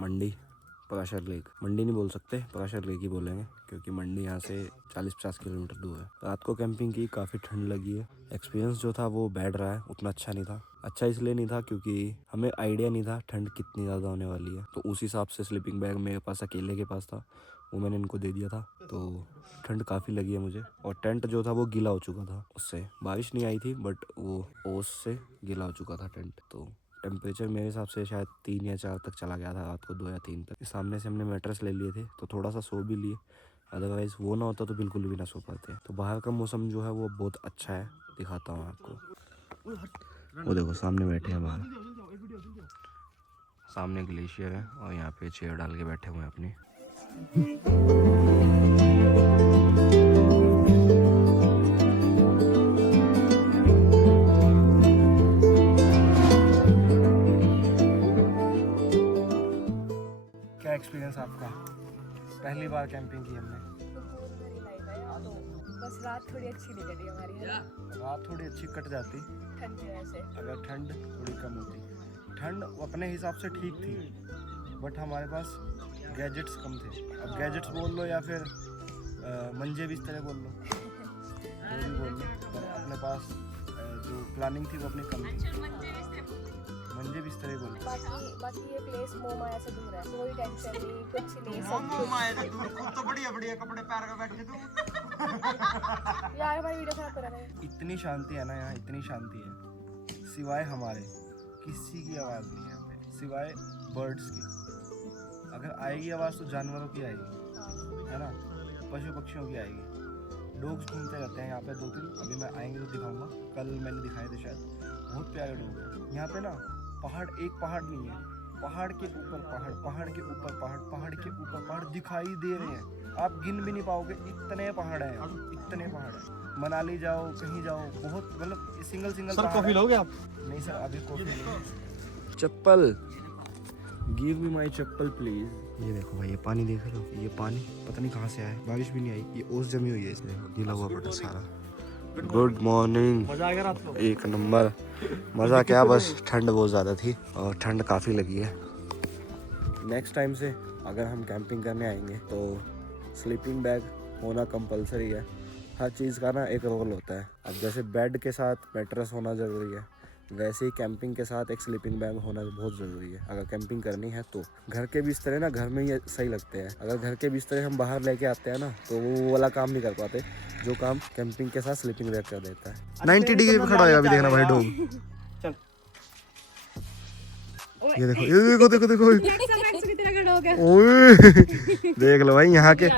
मंडी Parashar lake. मंडी नहीं बोल सकते, पराशर लेक ही बोलेंगे क्योंकि मंडी यहाँ से 40-50 किलोमीटर दूर है। रात को कैंपिंग की, काफ़ी ठंड लगी है। एक्सपीरियंस जो था वो बैड रहा है, उतना अच्छा नहीं था। अच्छा इसलिए नहीं था क्योंकि हमें आइडिया नहीं था ठंड कितनी ज़्यादा होने वाली है, तो उस हिसाब से स्लीपिंग बैग मेरे पास अकेले के पास था, वो मैंने इनको दे दिया था। तो ठंड काफ़ी लगी है मुझे। और टेंट जो था वो गीला हो चुका था, उससे बारिश नहीं आई थी बट वो ओस से गीला हो चुका था टेंट। तो टेम्परेचर मेरे हिसाब से शायद 3 या 4 तक चला गया था रात को, 2 या 3 तक। सामने से हमने मैट्रेस ले लिए थे तो थोड़ा सा सो भी लिए, अदरवाइज़ वो ना होता तो बिल्कुल भी ना सो पाते। तो बाहर का मौसम जो है वो बहुत अच्छा है, दिखाता हूँ आपको। वो देखो सामने बैठे हैं बाहर, सामने ग्लेशियर है और यहाँ पे चेयर डाल के बैठे हुए हैं अपनी। क्या एक्सपीरियंस आपका? पहली बार कैंपिंग की हमने। तो बस रात थोड़ी अच्छी नहीं कटी हमारी, है ना? रात थोड़ी अच्छी कट जाती ठंड की वजह से। अगर ठंड थोड़ी कम होती। ठंड अपने हिसाब से ठीक थी बट हमारे पास गैजेट्स कम थे। अब गैजेट्स बोल लो या फिर मंजे बिस्तर बोल लो, वो भी बोल लो, पर अपने पास जो प्लानिंग थी वो अपनी कम थी। मंजे बिस्तर बोल लो। बाकी ये प्लेस मोमाया से दूर है, कोई टेंशन नहीं, कुछ नहीं, सब मोमाया से दूर। खुद तो बढ़िया कपड़े पहन के बैठे तू। यार भाई वीडियो खराब कर रहा है। इतनी शांति है ना यहाँ, इतनी शांति है, सिवाय हमारे किसी की आवाज़ नहीं है यहाँ पे, सिवाय बर्ड्स की। अगर आएगी आवाज़ तो जानवरों की आएगी, है ना, पशु पक्षियों की आएगी। डॉग्स घूमते रहते हैं यहाँ पे 2-3, अभी मैं आएंगे तो दिखाऊंगा। कल मैंने दिखाए थे शायद, बहुत प्यारे डॉग हैं यहाँ पे ना। पहाड़, एक पहाड़ नहीं है, पहाड़ के ऊपर पहाड़, पहाड़ के ऊपर पहाड़, पहाड़ के ऊपर पहाड़ दिखाई दे रहे हैं। आप गिन भी नहीं पाओगे, इतने पहाड़ हैं, इतने पहाड़ हैं। मनाली जाओ, कहीं जाओ, बहुत मतलब सिंगल सर कॉफी लोगे आप? नहीं सर, अभी कॉफी नहीं। Chappal, give me my chappal please. ये देखो भाई, ये पानी देख रहे हो, ये पानी पता नहीं कहाँ से आया, बारिश भी नहीं आई, ये ओस जमी हुई है इसमें, गीला हुआ पड़ा सारा। Good morning. मजा आ गया रात को? एक नंबर मज़ा। क्या बस ठंड बहुत ज़्यादा थी और ठंड काफ़ी लगी है। नेक्स्ट टाइम से अगर हम कैंपिंग करने आएंगे तो स्लीपिंग बैग होना कंपलसरी है। हर चीज़ का ना एक रोल होता है। अब जैसे बेड के साथ मैट्रेस होना ज़रूरी है, वैसे ही कैंपिंग के साथ एक स्लीपिंग बैग होना बहुत ज़रूरी है अगर कैंपिंग करनी है तो। घर के बिस्तरे ना घर में ही सही लगते हैं, अगर घर के बिस्तरे हम बाहर लेके आते हैं ना तो वो वाला काम नहीं कर पाते जो काम कैंपिंग के साथ स्लीपिंग बैग कर देता है। 90 डिग्री पे खड़ा होगा, अभी देखना भाई डॉग। चल ये देखो, ये देखो देखो देखो, ओए देख लो भाई, यहाँ के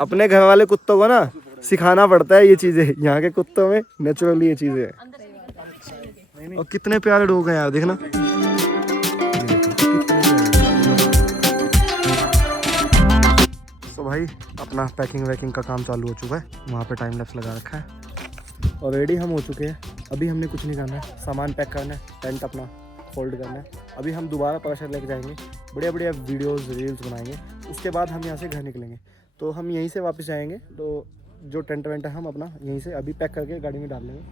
अपने घर वाले कुत्तों को ना सिखाना पड़ता है ये चीजें। यहाँ के कुत्तों में नेचुरली ये चीजें हैं। और कितने प्यारे डॉग हैं यार, देखना। तो भाई अपना पैकिंग वैकिंग का काम चालू हो चुका है, वहाँ पे टाइम लैप्स लगा रखा है और रेडी हम हो चुके हैं। अभी हमने कुछ नहीं करना है, सामान पैक करना है, टेंट अपना फोल्ड करना है। अभी हम दोबारा पराशर लेके जाएंगे, बढ़िया बढ़िया वीडियोस रील्स बनाएंगे, उसके बाद हम यहाँ से घर निकलेंगे। तो हम यहीं से वापस जाएंगे, तो जो टेंट वेंट है हम अपना यहीं से अभी पैक करके गाड़ी में डाल लेंगे।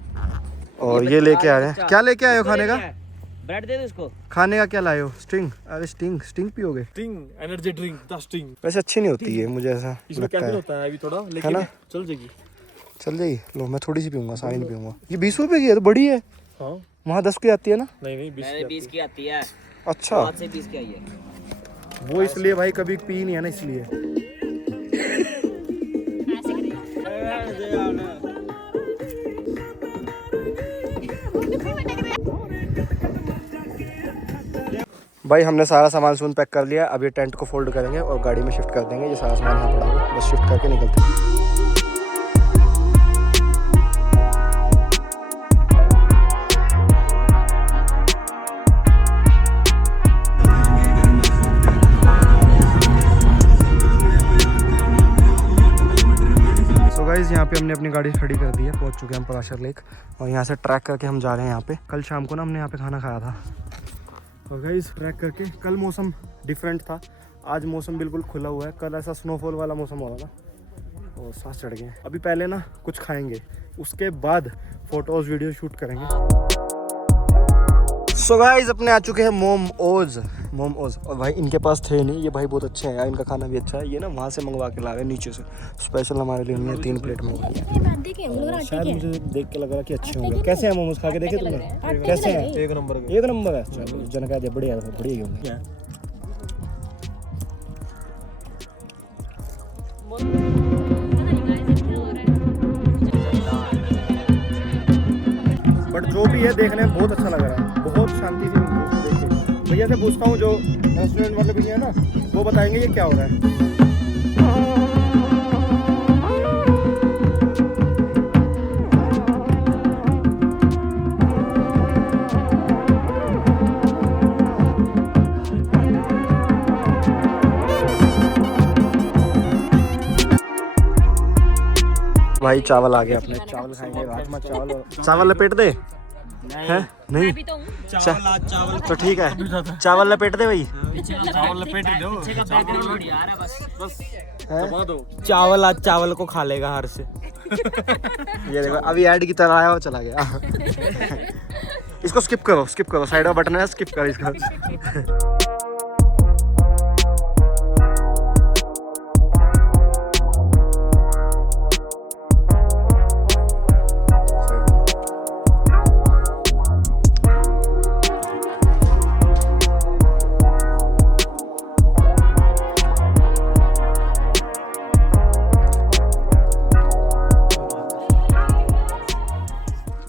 और ये लेके आ रहे हैं, क्या लेके आए हो खाने का? ब्रेड दे दो इसको। खाने का क्या लाए हो? स्टिंग? अरे स्टिंग पियोगे? Sting energy drink, the sting. वैसे अच्छी नहीं होती है, मुझे ऐसा इसमें लगता कैफीन है। होता है अभी थोड़ा, है लेकिन ना? चल जाएगी। चल जाएगी। लो मैं थोड़ी सी पीऊंगा, सारी नहीं पीऊंगा। ये 20 रुपए की है तो बड़ी है। हाँ वहाँ 10 की आती है ना? नहीं 20 की आती है। अच्छा, आज से 20 की आई है वो इसलिए भाई कभी पी नहीं है ना, इसलिए। भाई हमने सारा सामान सून पैक कर लिया, अब ये टेंट को फोल्ड करेंगे और गाड़ी में शिफ्ट कर देंगे। ये सारा सामान यहाँ पड़ा है, बस शिफ्ट करके निकलते हैं। सो गाइस यहाँ पे हमने अपनी गाड़ी खड़ी कर दी है, पहुँच चुके हैं हम पराशर लेक और यहाँ से ट्रैक करके हम जा रहे हैं यहाँ पे। कल शाम को ना हमने यहाँ पे खाना खाया था और गाइस ट्रैक करके, कल मौसम डिफरेंट था, आज मौसम बिल्कुल खुला हुआ है। कल ऐसा स्नोफॉल वाला मौसम हो रहा था और सांस चढ़ गए। अभी पहले ना कुछ खाएंगे, उसके बाद फोटोज वीडियो शूट करेंगे। सो गाइस अपने आ चुके हैं मोमोज और भाई इनके पास थे नहीं, ये भाई बहुत अच्छे हैं यार, इनका खाना भी अच्छा है। ये ना वहाँ से मंगवा के ला रहे नीचे से, स्पेशल हमारे लिए उन्होंने 3 प्लेट मंगवाई। शायद मुझे देख के लग रहा कि अच्छे होंगे। कैसे हैं मोमोज, खा के देखे तुमने? कैसे हैं? एक नंबर एक नंबर है। चलो जनका दे बढ़िया ही होंगे। बट जो भी है देखने में बहुत अच्छा लग रहा है, बहुत शांति से देखिए। भैया से पूछता हूँ, जो रेस्टोरेंट वाले भैया है ना, वो बताएंगे ये क्या हो रहा है। भाई चावल आ गया, अपने चावल खाएंगे, राजमा चावल। और चावल लपेट दे है नहीं चावल तो ठीक है, चावल लपेट दे भाई। चावल लपेट दो, चावल आज चावल को खा लेगा हर से। ये देखो अभी ऐड की तरह आया और चला गया। इसको स्किप करो साइड में बटन है, स्किप करो इसका।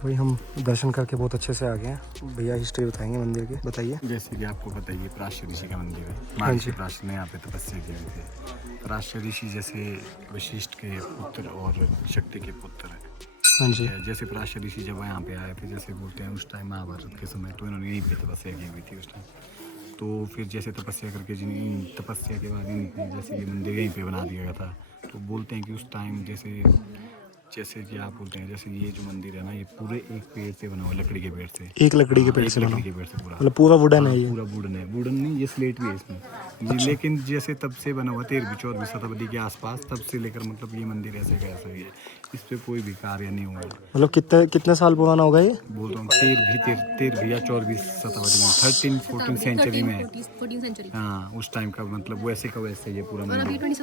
भाई हम दर्शन करके बहुत अच्छे से आ गए हैं। भैया हिस्ट्री बताएंगे मंदिर की, बताइए। जैसे कि आपको पता है ये पराशर ऋषि का मंदिर है। हाँ जी। महर्षि पराशर ने यहाँ पे तपस्या की हुई थी। पराशर ऋषि जैसे वशिष्ठ के पुत्र और शक्ति के पुत्र है। हाँ जी। जैसे पराशर ऋषि जब यहाँ पे आए थे, जैसे बोलते हैं उस टाइम महाभारत के समय, तो इन्होंने यहीं पे तपस्या की हुई थी उस टाइम। तो फिर जैसे तपस्या करके तपस्या के बाद जैसे ये मंदिर यहीं पे बना दिया गया था। तो बोलते हैं कि उस टाइम जैसे कि आप बोलते हैं, जैसे ये जो मंदिर है ना, ये पूरे एक पेड़ से बना हुआ, लकड़ी के पेड़ से। एक लकड़ी के पेड़ से बना, लकड़ी के पेड़ से पूरा, मतलब पूरा वुडन है ये। पूरा वुडन है, वुडन नहीं, ये स्लेट भी है इसमें। लेकिन जैसे तब से बना हुआ 13वीं-14वीं शताब्दी के आसपास, तब से लेकर मतलब ये मंदिर ऐसे का ऐसा ही है। इस पे कोई भी कार्य नहीं हुआ। मतलब कितने साल पुराना होगा ये? बोलता हूँ 13वीं या 14वीं शताब्दी में, 13-14 सेंचुरी में। हाँ उस टाइम का, मतलब वैसे का वैसे ये पूरा मंदिर।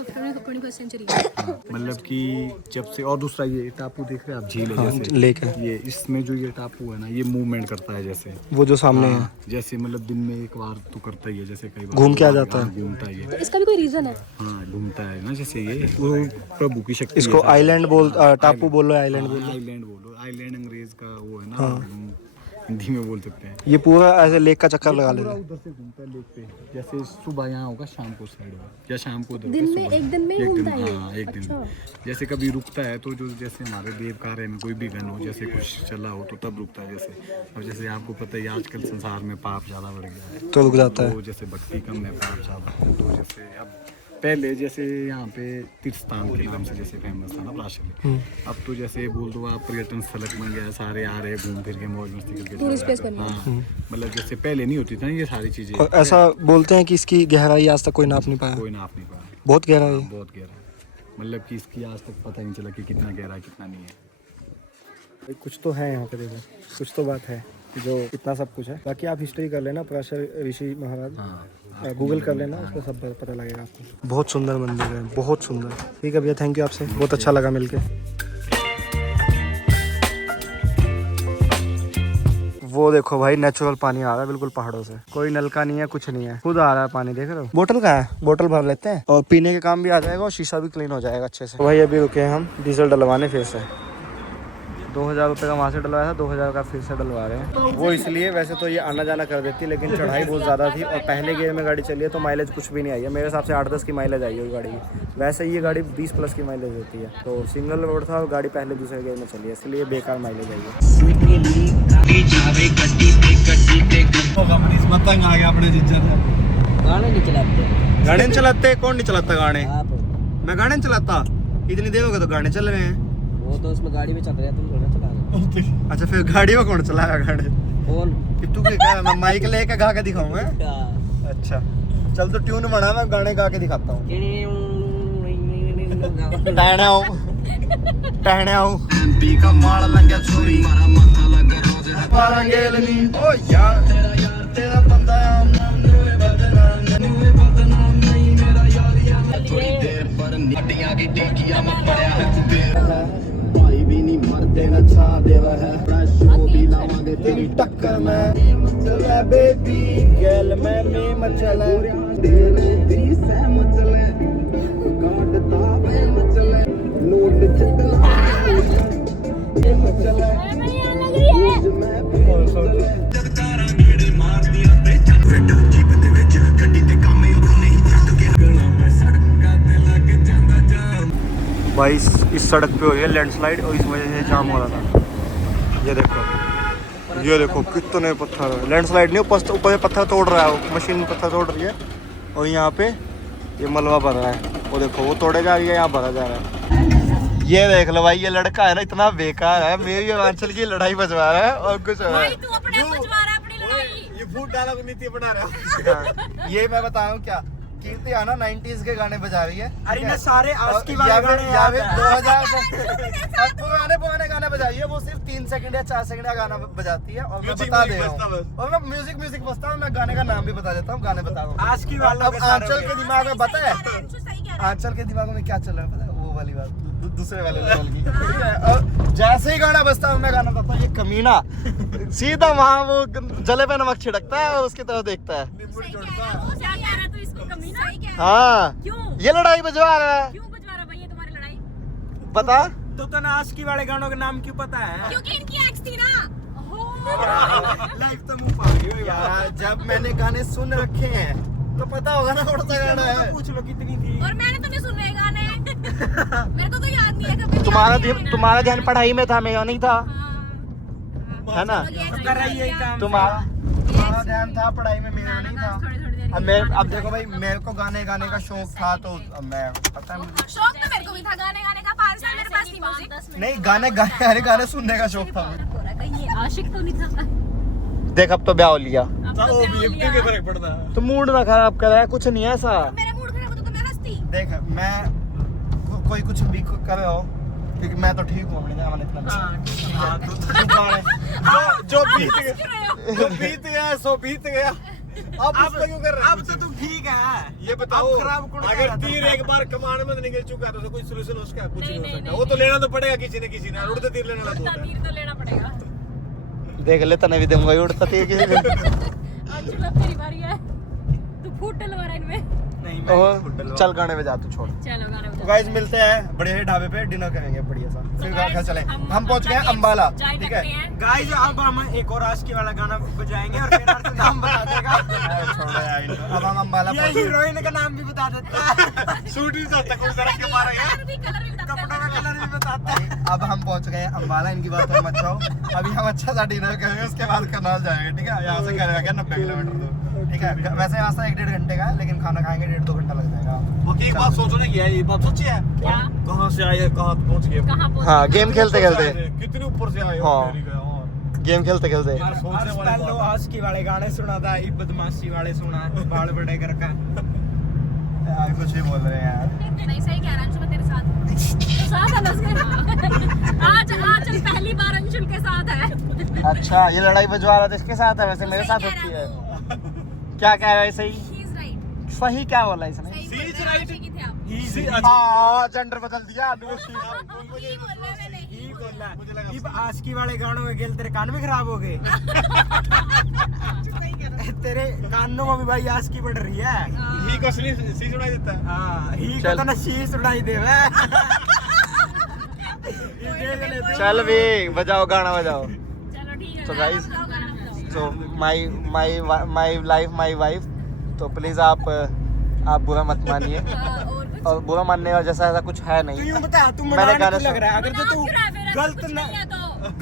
मतलब कि जब से, और दूसरा ये टापू देख रहे हैं आप, झील है जैसे लेक है ये, इसमें जो ये टापू है ना, ये मूवमेंट करता है जैसे वो जो सामने है। जैसे मतलब दिन में एक बार तो करता ही है, जैसे कई बार घूम के आ जाता है। घूमता ही है। इसका भी कोई रीजन है? हाँ घूमता है ना, जैसे ये वो प्रभु की शक्ति। इसको आइलैंड टापू बोलो, आइलैंड बोलो। आइलैंड बोलो, आइलैंड अंग्रेज का वो है ना, हिंदी में बोल सकते हैं। ये पूरा ऐसे लेक का चक्कर लगा लेता है। उधर से घूमता है लेक पे, जैसे सुबह यहाँ होगा, शाम को साइड में, या शाम को उधर दिन होगा, में सुबह। एक दिन में ही एक घूमता है ये? हाँ एक दिन। जैसे कभी रुकता है तो, जो जैसे हमारे देव कार्य में कोई भी गण हो, जैसे कुछ चला हो तो तब रुकता है जैसे। और जैसे आपको पता है आजकल संसार में पाप ज़्यादा बढ़ गया है, तो रुक जाता है। तो जैसे भक्ति कम है, पाप ज़्यादा है। तो जैसे अब पहले जैसे यहाँ पे तीर्थ स्थान के नाम से जैसे फेमस था ना पराशर, अब तो जैसे बोल दो आप पर्यटन स्थल बन गया, सारे आ रहे घूम फिर के मौज मस्ती करके। हाँ मतलब जैसे पहले नहीं होती थी ना ये सारी चीज़ें। और ऐसा बोलते हैं कि इसकी गहराई आज तक कोई नाप नहीं पाया। कोई नाप नहीं पाया, बहुत गहरा है। बहुत गहरा, मतलब कि इसकी आज तक पता नहीं चला कि कितना गहरा है कितना नहीं है। कुछ तो है यहाँ पे, देखो कुछ तो बात है जो इतना सब कुछ है। बाकी आप हिस्ट्री कर लेना, पराशर ऋषि महाराज, गूगल कर लेना, उसको सब पता लगेगा आपको। बहुत सुंदर मंदिर है, बहुत सुंदर। ठीक है भैया, थैंक यू आपसे, बहुत अच्छा लगा मिलके। वो देखो भाई नेचुरल पानी आ रहा है बिल्कुल पहाड़ों से, कोई नलका नहीं है, कुछ नहीं है, खुद आ रहा है पानी, देख रहे हो। बोतल का है, बोतल भर लेते हैं और पीने के काम भी आ जाएगा और शीशा भी क्लीन हो जाएगा अच्छे से। भाई अभी रुके हैं हम डीजल डलवाने फिर से। 2000 रुपये का वहाँ से डलवाया था, 2000 का फिर से डलवा रहे हैं। वो इसलिए, वैसे तो ये आना जाना कर देती, लेकिन चढ़ाई बहुत ज़्यादा थी और पहले गियर में गाड़ी चली है तो माइलेज कुछ भी नहीं आई है। मेरे हिसाब से 8-10 की माइलेज आई है गाड़ी की। वैसे ये गाड़ी 20+ की माइलेज देती है, तो सिंगल रोड था और गाड़ी पहले दूसरे गियर में चली है, इसलिए बेकार माइलेज आई है। पतंग आ गया अपने जिज्जर। गाने नहीं चलाते। गाने नहीं चलाते? कौन नहीं चलाता गाने? आप मैं गाने नहीं चलाता, इतनी देर हो गई तो गाने चल रहे हैं। वो तो उसमें गाड़ी में चल रहे हैं, तुम थोड़ा चला रहे हो। अच्छा फिर गाड़ी में कौन चलाएगा गाने? कौन? तू क्या, मैं माइक लेके गा के दिखाऊंगा? अच्छा चल, तो ट्यून बना, मैं गाने गा के दिखाता हूँ। टहने आओ टक्कर में चला बेबी गैल में मचला भाई इस सड़क पे हो रही है लैंडस्लाइड और इस वजह से जाम हो रहा था। ये देखो कितने पत्थर, लैंडस्लाइड नहीं, ऊपर से पत्थर तोड़ रहा है, वो मशीन पत्थर तोड़ रही है और यहाँ पे ये मलबा भर रहा है। वो देखो वो तोड़े जा रही है, यहाँ भरा जा रहा है। ये देख लो भाई, ये लड़का है ना इतना बेकार है, मेरी हिमाचल की लड़ाई बचवा रहा है और कुछ है। ये फूट डाला को नीति बना रहा है। ये मैं बताऊँ क्या, कीर्ति आना 90s के गाने बजा रही है। अरे ना सारे आस्की वाले गाने 2000 पुराने गाने बजा रही है। वो सिर्फ 3 सेकंड या 4 सेकंड का गाना बजाती है और मैं बता दे रहा हूँ, और मैं म्यूजिक बजता हूँ। मैं गाने का नाम भी बता देता हूँ, गाने बता रहा हूँ। आस्की वालों अब के सारे आंचल के दिमाग में पता है, आंचल के दिमाग में क्या चल रहा है पता है, वो वाली बात, दूसरे वाले लेवल की। ठीक है, और जैसे ही गाना बजता है मैं गाना बताता हूँ, ये कमीना सीधा वहाँ वो जले पे नमक छिड़कता है और उसकी तरफ देखता है। हाँ, ये लड़ाई बजवा रहा है। क्यों बजवा रहा भाई ये तुम्हारी लड़ाई? पता तो ना आस्की वाले गानों के नाम क्यों पता है? क्योंकि इनकी एक्स थी ना। लाइफ तो मुंह पा गई हो यार, जब मैंने गाने सुन रखे हैं तो पता होगा ना कौन सा गाना है। पूछ लो कितनी थी। और मैंने तो नहीं सुन रहे गाने। मेरे को तो याद नहीं है कभी। तुम्हारा ध्यान पढ़ाई में था, मेरा नहीं था, है ना? कर रही है काम। तुम्हारा ध्यान था पढ़ाई में, मेरा नहीं था। अब देखो भाई, मेरे को गाने का शौक था तो अब मैं पता है मुझे। शौक तो मेरे को भी था गाने का। 5 साल मेरे पास थी म्यूजिक। नहीं, गाने सुनने का शौक था। ये आशिक तो नहीं था। देख अब तो ब्याह हो लिया वो भी इतने के फर्क पड़ता है। तो मूड ना खराब कर रहा है, कुछ नहीं है ऐसा। मेरा मूड खराब होता तो मैं हंसती। देख मैं कोई कुछ भी कर रहे हो, क्योंकि मैं तो ठीक हूँ अपने जमाने जो बीत गया सो बीत गया। अब क्यों कर रहे हो? अब तो तुम ठीक है। ये बताओ, अब खराब कौन कर अगर रहा था? तीर एक बार कमान में निकल चुका तो कोई सोल्यूशन उसका कुछ नहीं हो नहीं, सकता। नहीं, वो तो लेना तो पड़ेगा किसी न किसी ने, उड़ते तीर लेना तो होता है। तीर तो लेना पड़ेगा। देख ले तने भी दूंगा, उड़ता थी किसी दिन। अब तेरी बारी है, तू फूट डलवा रहा है इनमें। नहीं और चल गाने में जा, तू छोड़। चलो गाने बजाओ। गाइस मिलते हैं बढ़िया ढाबे पे, डिनर करेंगे बढ़िया सा, फिर घर चले। हम पहुंच गए हैं अंबाला, ठीक है गाइस। अब हम एक और आस्की वाला गाना बजाएंगे और फिर अर्थ नाम बता देगा। छोड़ो यार, अब हम अंबाला ये पहुंच गए। हीरोइन का नाम भी बता देता है। सूट ही जाता कोई तरह के मारे हैं। कलर भी बताता कपड़ों का कलर भी बताता है। अब हम पहुंच गए हैं अंबाला, इनकी बात मत जाओ। अभी हम अच्छा सा डिनर करेंगे, उसके बाद करनाल जाएंगे, ठीक है? यहाँ से करेगा क्या 90 किलोमीटर दूर, ठीक है? वैसे यहाँ से 1-1.5 घंटे का है, लेकिन खाना खाएंगे 1-2 घंटा लग जाएगा। बाकी एक बात सोचो ना, ये बात सोची है क्या? कहाँ से आए, कहाँ पहुँच गए। कहाँ पहुंच? हाँ, गेम खेलते खेलते, कितने ऊपर से आए। हाँ। गेम खेलते खेलते यार सोचने वाली पहले बात। आस्की वाले गाने सुना था, ये बदमाशी वाले सुना, बाल बड़े करके। यार कुछ भी बोल रहे हैं यार। नहीं सही कह रहा अंशुल, मैं तेरे साथ है ना उसके। आज चल पहली बार अंशुल के साथ है। अच्छा, ये लड़ाई बजवा रहा था इसके साथ है, वैसे मेरे साथ होती है। क्या कह रहा है? सही He is right। सही क्या बोला इसने? सही बोल रहा है, उसी की थे आप। हाँ, जेंडर बदल दिया। ही बोल रहा है, मैंने ही बोला। ये आस्की वाले गानों के गेल तेरे कान भी खराब हो गए। तेरे कानों में भी भाई आस्की बढ़ रही है। ही को सी सुनाई देता है। हाँ, ही चल। को तो ना शीश उड़ाई देवे। चल भी बजाओ, गाना बजाओ। चलो ठीक है। तो गाना guys, बताओ, गाना बताओ। तो माई लाइफ माई वाइफ, तो प्लीज आप बुरा मत मानिए, और कुछ? और बुरा मानने का जैसा ऐसा कुछ है तू नहीं। यूं बता, तू मैंने मनाने गाना क्यों लग सुना। रहा है? अगर जो तू क्यों रहा है फिर? गलत कुछ ना नहीं है तो।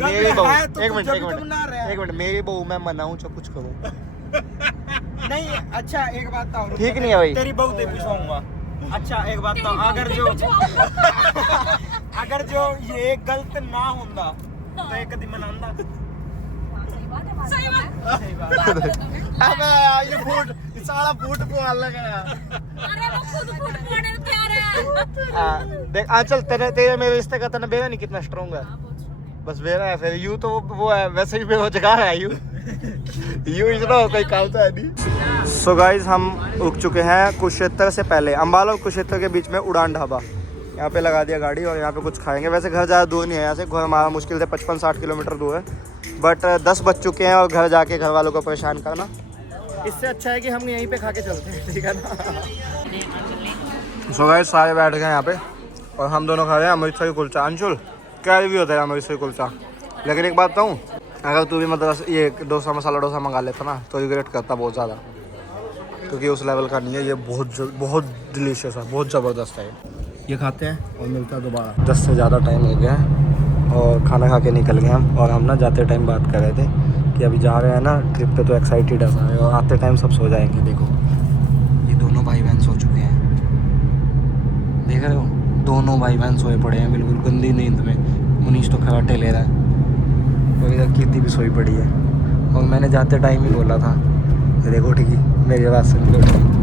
मेरी गलत बहू, है तो एक तू मिनट जब एक भी तो मना रहा है। मिनट, मेरी बहू मैं मनाऊं चाहे कुछ करूं, नहीं अच्छा एक बात तो और, ठीक नहीं है भाई। तेरी बहू दे पिछवाऊंगा। अच्छा एक बात तो, अगर जो ये गलत ना होंदा तो एक कदी मनांदा। सही बात है, सही बात। सही बात। अबे ये फूट साला फूट बोल लगा यार। अरे वो खुद फूट पड़ने को तैयार है। देख आंचल, तेरे मेरे रिश्ते का तने बेगा नहीं कितना स्ट्रांग है। हाँ, बहुत strong है। बस मेरा है फिर यूं तो वो है वैसे ही बेरोजगार है यूं इतना कोई काम तो है नहीं। सो गाइस हम रुक चुके हैं कुरुक्षेत्र से पहले, अम्बाला और कुरुक्षेत्र के बीच में उड़ान ढाबा। यहाँ पे लगा दिया गाड़ी और यहाँ पे कुछ खाएंगे। वैसे घर ज़्यादा दूर नहीं है यहाँ से, घर हमारा मुश्किल से 55-60 किलोमीटर दूर है, बट 10 बज चुके हैं और घर जाके घर वालों को परेशान करना इससे अच्छा है कि हम यहीं पे खा के चलते हैं, ठीक है ना। सो गाइस सारे बैठ गए यहाँ पे और हम दोनों खा रहे हैं अमृतसरी कुलचा। अंशुल क्या रिव्यू होता है अमृतसरी कुलचा? लेकिन एक बात बताऊँ, अगर तू भी मतलब ये डोसा मसाला डोसा मंगा लेता ना तो रिग्रेट करता बहुत ज़्यादा, क्योंकि उस लेवल का नहीं है ये। बहुत डिलीशियस है, बहुत ज़बरदस्त है ये। खाते हैं और मिलता है दोबारा। 10 से ज़्यादा टाइम हो गया है और खाना खा के निकल गए हम। और हम ना जाते टाइम बात कर रहे थे कि अभी जा रहे हैं ना ट्रिप पे तो एक्साइटेड है सारे, और आते टाइम सब सो जाएंगे। देखो ये दोनों भाई बहन सो चुके हैं, देख रहे हो, दोनों भाई बहन सोए पड़े हैं बिल्कुल गंदी नींद में। मुनीश तो खराटे ले रहा है और इधर कीर्ति भी सोई पड़ी है। और मैंने जाते टाइम ही बोला था देखो ठीक ही मेरी आवाज़ सुन लो।